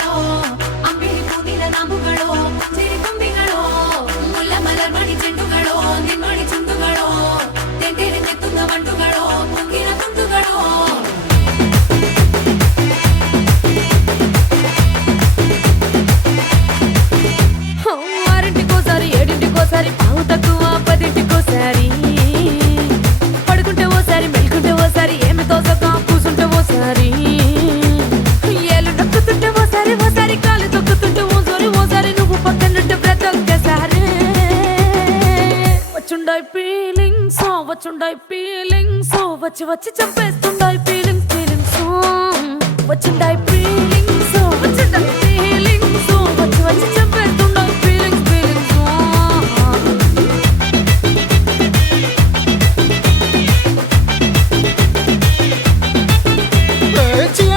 చెండుగళో అంబిలి పూదిల నాಂಬುಗಳೋ ಚಿರಿ ತುಂಬಿಗಳೋ ಮುಲ್ಲ ಮಲರ್ಮಣಿ ಚೆಂಡುಗಳೋ ನಿನ್ಮಣಿ ಚುಂಡುಗಳೋ ತೆಂಟೆರೆ ತೆತ್ತುಂಗ ಬಂಡುಗಳೋ ಪೊಂಗಿನ ತುಂಡುಗಳೋ ఆరింటికోసారి ఏడింటికోసారి పావు తక్కువ పదింటికోసారి పడుకుంటే ఓసారి మెలుకుంటే ఓసారి ఏమి తోసక కూసుంటే ఓసారి ఏలు నొక్కుతుంటే ఓసారి ఓసారి కాలు తొక్కుతుంటే ఓసారి నువ్వు పక్కనుంటే బ్రతొక్కసారి వచ్చుండాయి ఫీలింగ్స్ వచ్చి వచ్చి చంపేస్తుండాయి ఫీలింగ్స్ వచ్చుండాయి ఫీలింగ్స్ వచ్చి వచ్చి చంపేస్తుండాయి ఫీలింగ్స్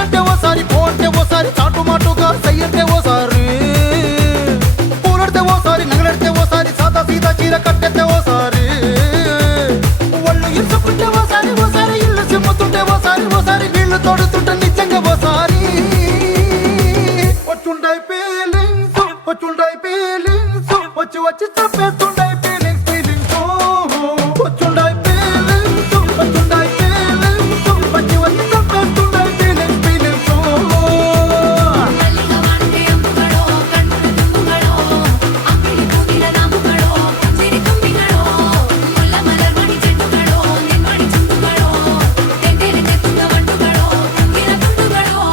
అంటే ఓసారి పోంటే ఓసారి చాటు మాటుగా సయ్యంటే ఓసారి పూలడితే ఓసారి నగలడితే ఓసారి సాదా సీదా చీర కట్టెత్తే ఓసారి ఒళ్ళు ఇరుసుకుంటే ఓసారి ఇల్లు సిమ్ముతుంటే ఓసారి నీళ్లు తోడుతుంటే నిజంగా ఓసారి వచ్చుండాయి ఫీలింగ్స్ వచ్చి వచ్చి చంపేస్తుండాయి ఫీలింగ్స్ వచ్చుండాయి ఫీలింగ్స్ వచ్చి వచ్చి చంపేస్తుండాయి ఫీలింగ్స్ మల్లిగా వాడితే అంబుಗಳೋ కన్నుల తుంగుಗಳೋ అంబిలి పూదిల నాంబుಗಳೋ చిరి ತುಂಬಿಗಳೋ ముల్ల మలర్మణి చెండుಗಳೋ నిన్మణి ಚುಂಡುಗಳೋ ತೆಂಟೆರೆ ತೆತ್ತುಂಗ ಬಂಡುಗಳೋ ಪೊಂಗಿನ ತುಂಡುಗಳೋ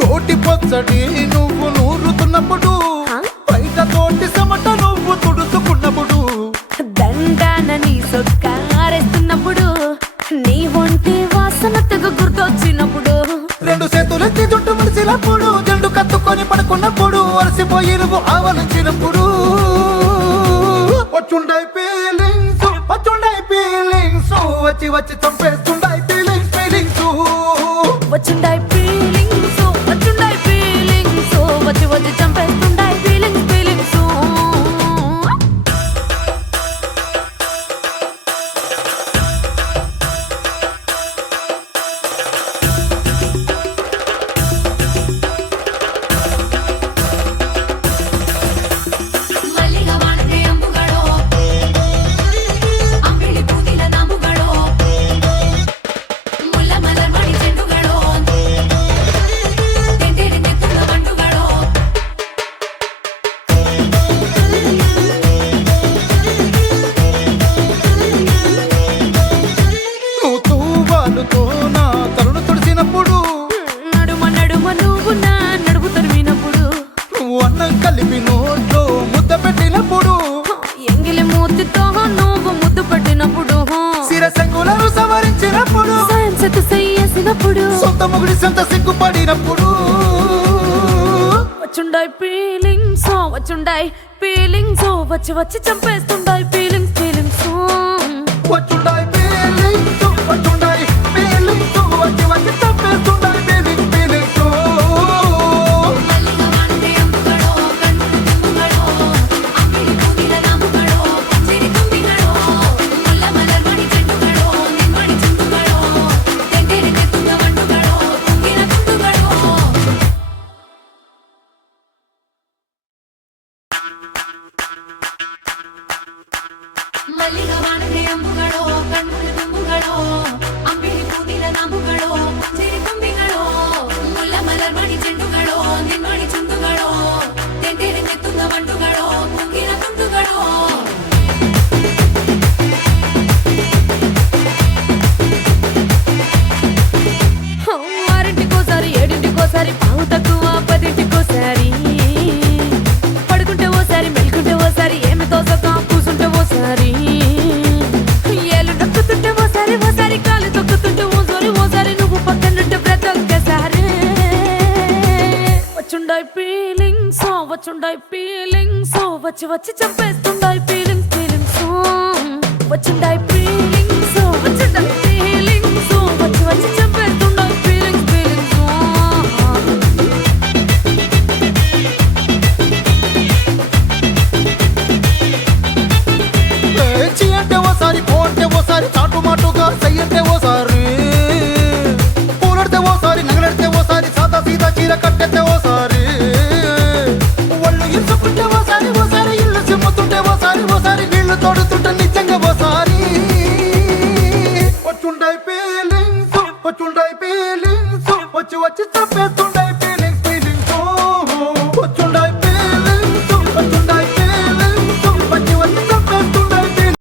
రోటి పచ్చడి నువ్వు నూరుతున్నప్పుడు బయట తోటి సమట నువ్వు తుడుచుకున్నప్పుడు దండాన నీ సొక్కారేస్తున్నప్పుడు నీ ఒంటి వాసన తెగ గుర్తొచ్చినప్పుడు రెండు చేతులెత్తి జుట్టు ముడిసినప్పుడు జండు కత్తుకొని పడుకున్నప్పుడు అలసిపోయి నువ్వు ఆవలించినప్పుడు వచ్చుండాయి ఫీలింగ్స్ వచ్చి వచ్చి చంపేస్తుండాయి ఫీలింగ్స్ వచ్చుండాయి ఫీలింగ్స్ వచ్చి వచ్చి చంపేస్తుండాయి ఫీలింగ్స్ మల్లిగా వాడితే అంబుಗಳೋ అంబిలి పూదిల నాంబుಗಳೋ ముల్ల మలర్మణి చెండుಗಳೋ తెంటెರೆ తెತ್ತುಂಗ ಬಂಡುಗಳೋ నువ్వు తూవాలుతో నా తలను తుడిచినప్పుడు నడుమ నువ్వు నా నడుము తరిమినప్పుడు నువ్వు అన్నం కలిపి నోట్లో ముద్ద పెట్టినప్పుడు ఎంగిలి మూతితో నువ్వు ముద్దు పెట్టినప్పుడు శిరసంగులను సవరించినప్పుడు సాయం సెత్తు చెయ్యేసినప్పుడు సొంత ముగుడి సొంత సిగ్గుపడినప్పుడు వచ్చుండాయి ఫీలింగ్స్ వచ్చి వచ్చి చంపేస్తుండాయి ఫీలింగ్స్ వచ్చుండాయి ఫీలింగ్స్ వచ్చి వచ్చి చంపేస్తుండాయి ఫీలింగ్స్ మల్లిగా వాడితే అంబుಗಳో కన్నుల తుంగుಗಳೋ అంబిలి పూదిల నాంబుಗಳೋ చిరి ತುಂಬಿಗಳೋ ముల్ల మలర్మణి చెండుಗಳೋ నిన్మణి ಚುಂಡುಗಳೋ ತೆಂಟೆರೆ ತೆತ್ತುಂಗ ಬಂಡುಗಳೋ ಪೊಂಗಿನ ತುಂಡುಗಳೋ మల్లిగా వాడితే అంబుಗಳೋ కన్నుల తుంగుಗಳೋ అంబిలి పూదిల నాంబుಗಳೋ చిరి ತುಂಬಿಗಳೋ ముల్ల మలర్మణి చెండుಗಳೋ నిన్మణి ಚುಂಡುಗಳೋ ತೆಂಟೆರೆ ತೆತ್ತುಂಗ ಬಂಡುಗಳೋ ಪೊಂಗಿನ ತುಂಡುಗಳೋ ఆరింటికోసారి ఏడింటికోసారి పావు తక్కువ పదింటికోసారి పడుకుంటే ఓసారి మెలుకుంటే ఓసారి ఏమి తోసక కూసుంటే ఓసారి ఏలు నొక్కుతుంటే ఓసారి కాలు తొక్కుతుంటే ఓసారి నువ్వు పక్కనుంటే బ్రతొక్కసారి వచ్చుండాయి ఫీలింగ్స్ వచ్చి వచ్చి చంపేస్తుండాయి ఫీలింగ్స్ వచ్చుండాయి ఫీలింగ్స్ వచ్చి వచ్చి చంపేస్తుండాయి ఫీలింగ్స్ వచ్చుంటాయి ఫీలింగ్స్ వచ్చి వచ్చి చెప్పేస్తుంటాయి